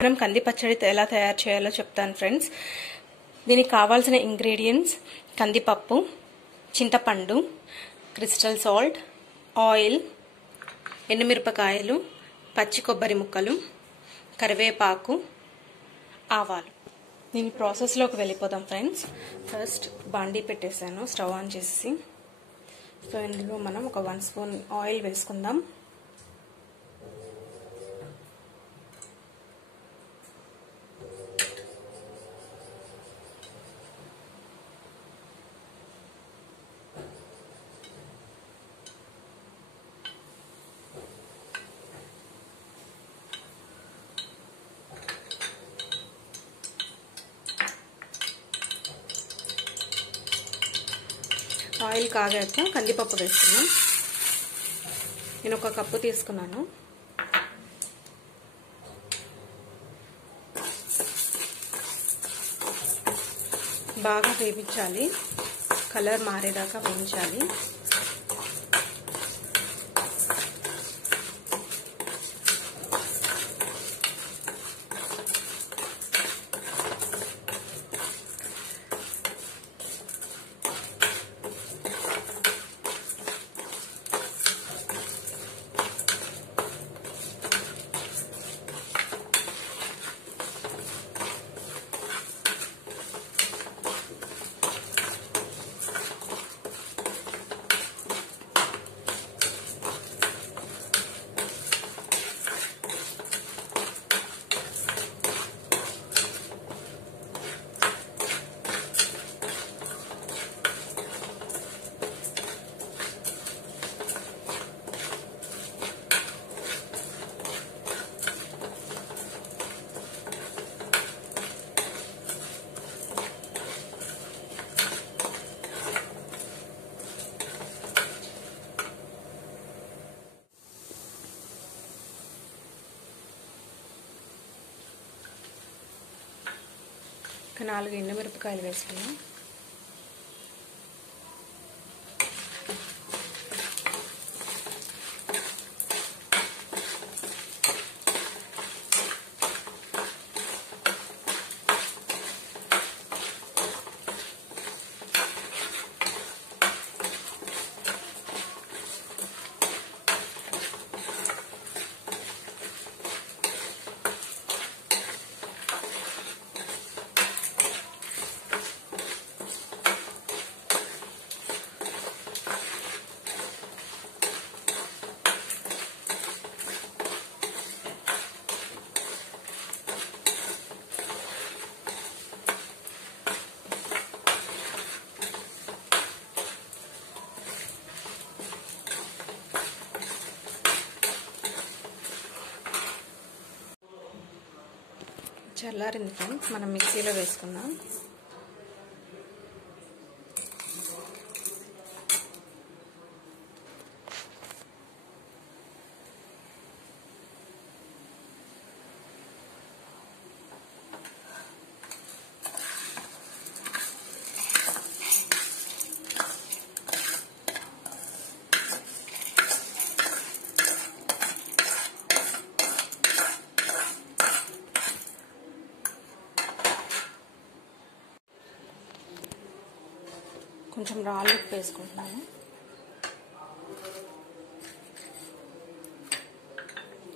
మనం కంది పచ్చడి ఎలా తయారు చేయాలో చెప్తాను ఫ్రెండ్స్. దీనికి కావాల్సిన ఇంగ్రీడియంట్స్ కందిపప్పు, చింతపండు, క్రిస్టల్ సాల్ట్, ఆయిల్, ఎండుమిరపకాయలు, పచ్చి కొబ్బరి ముక్కలు, కరివేపాకు, ఆవాలు. దీని ప్రాసెస్లోకి వెళ్ళిపోదాం ఫ్రెండ్స్. ఫస్ట్ బాండీ పెట్టేసాను స్టవ్ ఆన్ చేసి. సో ఇందులో మనం ఒక 1 స్పూన్ ఆయిల్ వేసుకుందాం. ఆయిల్ కాగాక కందిపప్పు వేసుకున్నాం. నేను 1 కప్పు తీసుకున్నాను. బాగా వేయించాలి, కలర్ మారేదాకా వేయించాలి. ఒక 4 ఎండుమిరపకాయలు వేసుకున్నాం. చల్లారింది ఫ్రెండ్స్, మనం మిక్సీలో వేసుకుందాం. కొంచెం రాళ్ళు ఉప్పు వేసుకుంటున్నాను.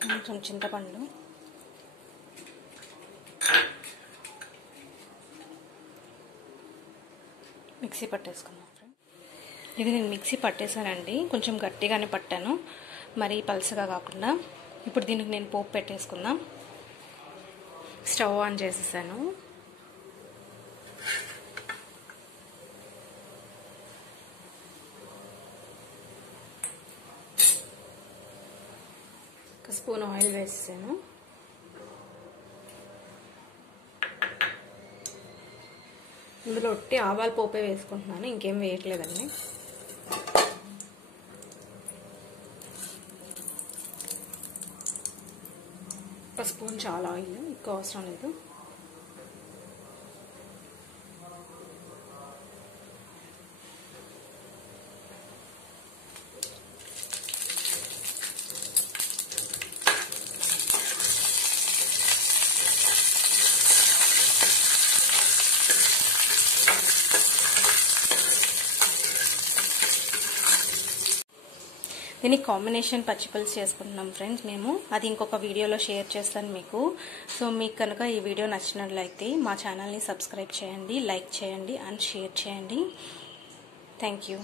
కొంచెం చింతపండు, మిక్సీ పట్టేసుకుందాం ఫ్రెండ్. ఇది నేను మిక్సీ పట్టేశానండి, కొంచెం గట్టిగానే పట్టాను, మరీ పలుసగా కాకుండా. ఇప్పుడు దీనికి నేను పోపు పెట్టేసుకుందాం. స్టవ్ ఆన్ చేసేసాను. స్పూన్ ఆయిల్ వేసాను. ఇందులో ఒట్టి ఆవాల పోపే వేసుకుంటున్నాను, ఇంకేం వేయట్లేదండి. ఒక స్పూన్ చాలా ఆయిల్, ఎక్కువ అవసరం లేదు. దీనికి కాంబినేషన్ పచ్చిపులుసు చేసుకుంటున్నాం ఫ్రెండ్స్ మేము. అది ఇంకొక వీడియోలో షేర్ చేస్తాను మీకు. సో మీకు కనుక ఈ వీడియో నచ్చినట్లయితే మా ఛానల్ని సబ్స్క్రైబ్ చేయండి, లైక్ చేయండి అండ్ షేర్ చేయండి. Thank you.